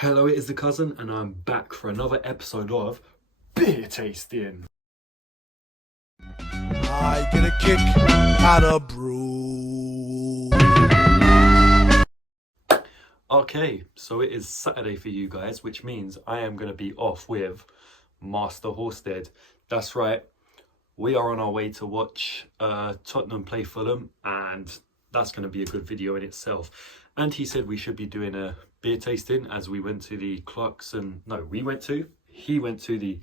Hello, it is the cousin, and I'm back for another episode of Beer Tasting. I get a kick out of brew. Okay, so it is Saturday for you guys, which means I am going to be off with Master Horsted. That's right, we are on our way to watch Tottenham play Fulham, and that's going to be a good video in itself. And he said we should be doing a beer tasting as we went to the he went to the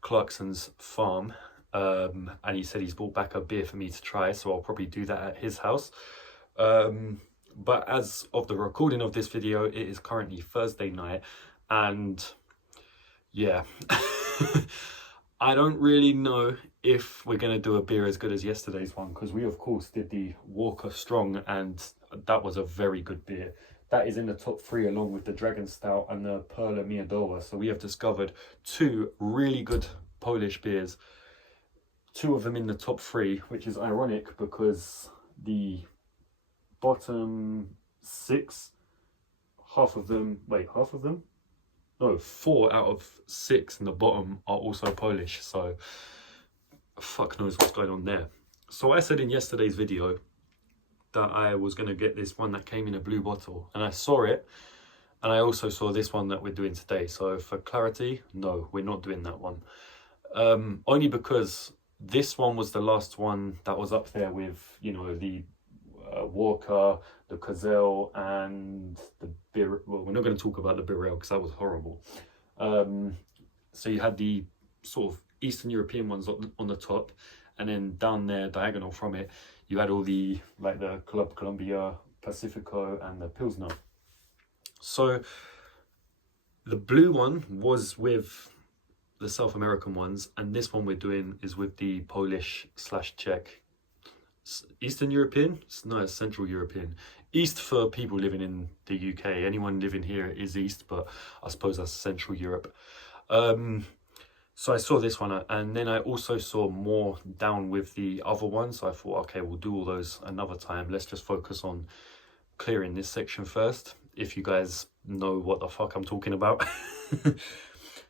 Clarkson's farm, and he said he's brought back a beer for me to try, so I'll probably do that at his house. But as of the recording of this video, it is currently Thursday night, and yeah, I don't really know if we're going to do a beer as good as yesterday's one, because we of course did the Walker Strong, and that was a very good beer. That is in the top three along with the Dragon Stout and the Perla Miadowa. So we have discovered two really good Polish beers, two of them in the top three, which is ironic because the bottom six, four out of six in the bottom are also Polish. So fuck knows what's going on there. So I said in yesterday's video that I was going to get this one that came in a blue bottle, and I saw it, and I also saw this one that we're doing today. So for clarity, no, we're not doing that one, only because this one was the last one that was up there with, you know, the Walker, the Kozel, and the beer. Well, we're not going to talk about the Birel because that was horrible. So you had the sort of Eastern European ones on the top, and then down there diagonal from it you had all the, like, the Club Colombia, Pacifico, and the Pilsner. So the blue one was with the South American ones, and this one we're doing is with the Polish / Czech. Eastern European? No, it's Central European. East for people living in the UK. Anyone living here is East, but I suppose that's Central Europe. So I saw this one, and then I also saw more down with the other one. So I thought, okay, we'll do all those another time. Let's just focus on clearing this section first, if you guys know what the fuck I'm talking about.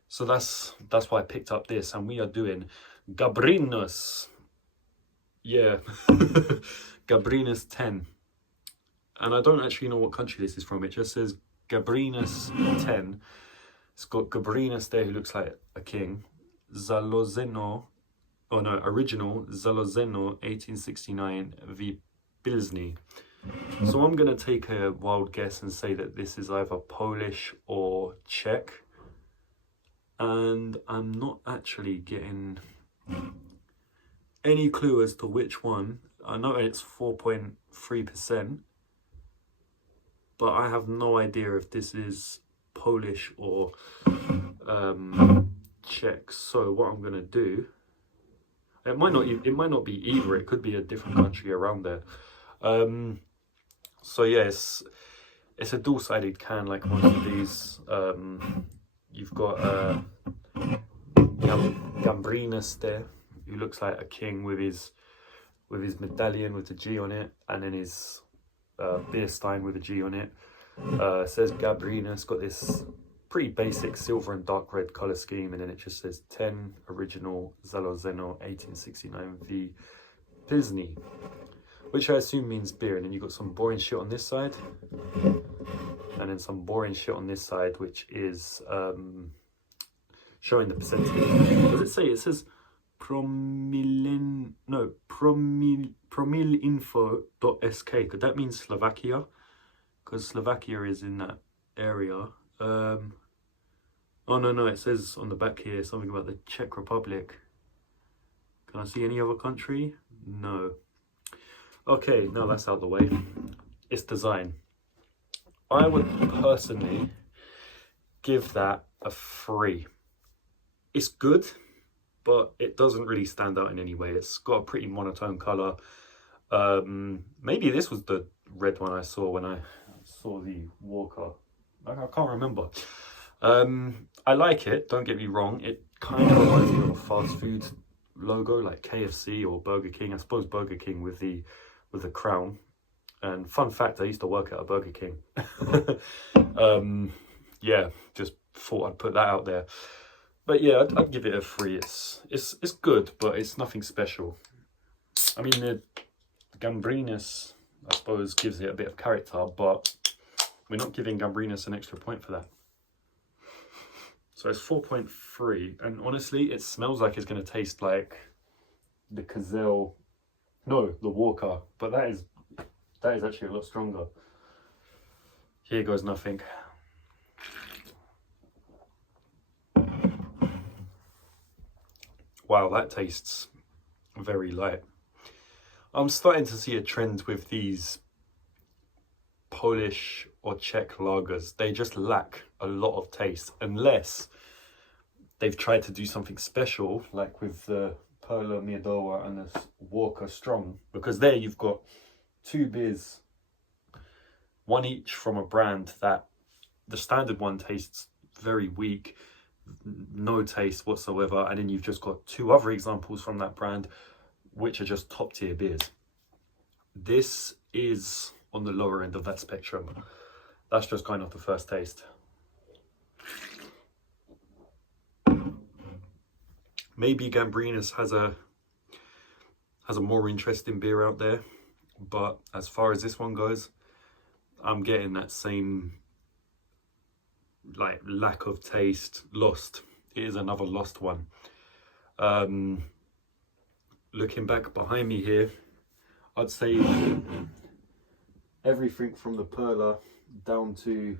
So that's why I picked up this, and we are doing Gambrinus. Yeah, Gambrinus 10. And I don't actually know what country this is from. It just says Gambrinus 10. It's got Gambrinus there, who looks like a king. Original Zalozeno 1869 v Pilsny. So I'm going to take a wild guess and say that this is either Polish or Czech. And I'm not actually getting any clue as to which one. I know it's 4.3%, but I have no idea if this is Polish or Czech. So what I'm gonna do, it might not be either. It could be a different country around there. So yeah, it's a dual-sided can like most of these. You've got Gambrinus there, who looks like a king with his medallion with the G on it, and then his beer stein with a G on it. It says Gambrinus, got this pretty basic silver and dark red color scheme, and then it just says 10 original Zalozeno 1869 v Pilsny, which I assume means beer. And then you've got some boring shit on this side, and then some boring shit on this side, which is showing the percentage. What does it say? It says promilinfo.sk. Could that mean Slovakia? Because Slovakia is in that area. Oh no, it says on the back here something about the Czech Republic. Can I see any other country? No. Okay, now that's out of the way. It's design. I would personally give that a 3. It's good, but it doesn't really stand out in any way. It's got a pretty monotone color. Maybe this was the red one I saw when I saw the Walker. I can't remember. I like it, don't get me wrong. It kind of reminds me of a fast food logo like KFC or Burger King. I suppose Burger King with the crown. And fun fact, I used to work at a Burger King. yeah, just thought I'd put that out there. But yeah, I'd give it a 3. It's good, but it's nothing special. I mean, the Gambrinus, I suppose, gives it a bit of character, but we're not giving Gambrinus an extra point for that. So it's 4.3, and honestly, it smells like it's going to taste like the Gazelle, no, the Walker, but that is actually a lot stronger. Here goes nothing. Wow, that tastes very light. I'm starting to see a trend with these Polish or Czech lagers. They just lack a lot of taste, unless they've tried to do something special, like with the Perla Miodowa and the Walker Strong, because there you've got 2 beers, one each from a brand that the standard one tastes very weak, no taste whatsoever, and then you've just got 2 other examples from that brand which are just top tier beers. This is on the lower end of that spectrum. That's just kind of the first taste. Maybe Gambrinus has a more interesting beer out there, but as far as this one goes, I'm getting that same like lack of taste, lost. It is another lost one. Looking back behind me here, I'd say everything from the Perla down to,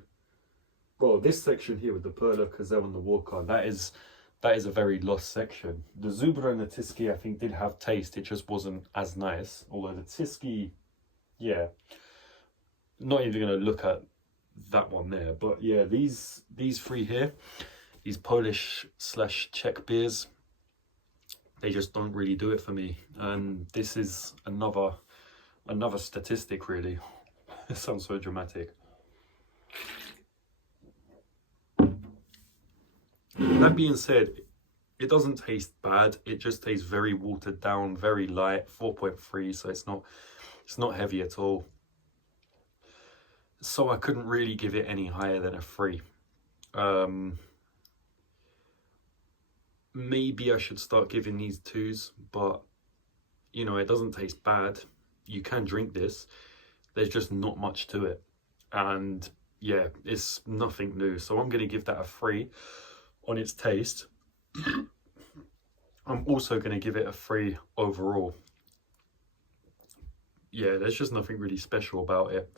well, this section here with the Perla, Gazelle and the Walker, that is a very lost section. The Zubra and the Tyskie, I think, did have taste, it just wasn't as nice. Although the Tyskie, yeah, not even going to look at that one there. But yeah, these 3 here, these Polish / Czech beers, they just don't really do it for me. And this is another statistic, really. It sounds so dramatic. That being said, it doesn't taste bad. It just tastes very watered down, very light. 4.3, so it's not heavy at all. So I couldn't really give it any higher than a 3. Maybe I should start giving these 2s, but you know, it doesn't taste bad. You can drink this. There's just not much to it, and yeah, it's nothing new. So I'm going to give that a 3 on its taste. I'm also going to give it a 3 overall. Yeah, there's just nothing really special about it.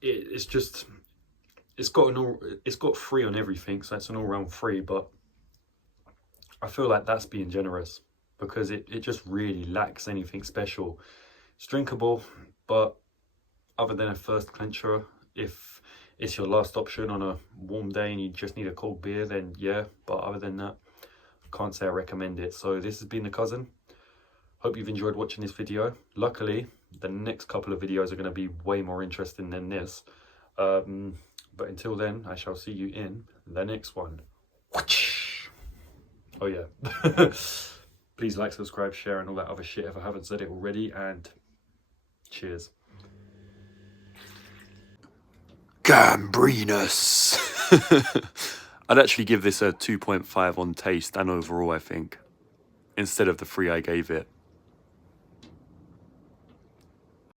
It's got 3 on everything, so it's an all-round 3, but I feel like that's being generous, because it just really lacks anything special. It's drinkable, but other than a first clencher, if it's your last option on a warm day and you just need a cold beer, then yeah, but other than that, I can't say I recommend it. So this has been The Cousin. Hope you've enjoyed watching this video. Luckily, the next couple of videos are going to be way more interesting than this. But until then, I shall see you in the next one. Oh yeah. Please like, subscribe, share, and all that other shit if I haven't said it already. And cheers. Gambrinus. I'd actually give this a 2.5 on taste and overall, I think, instead of the 3 I gave it.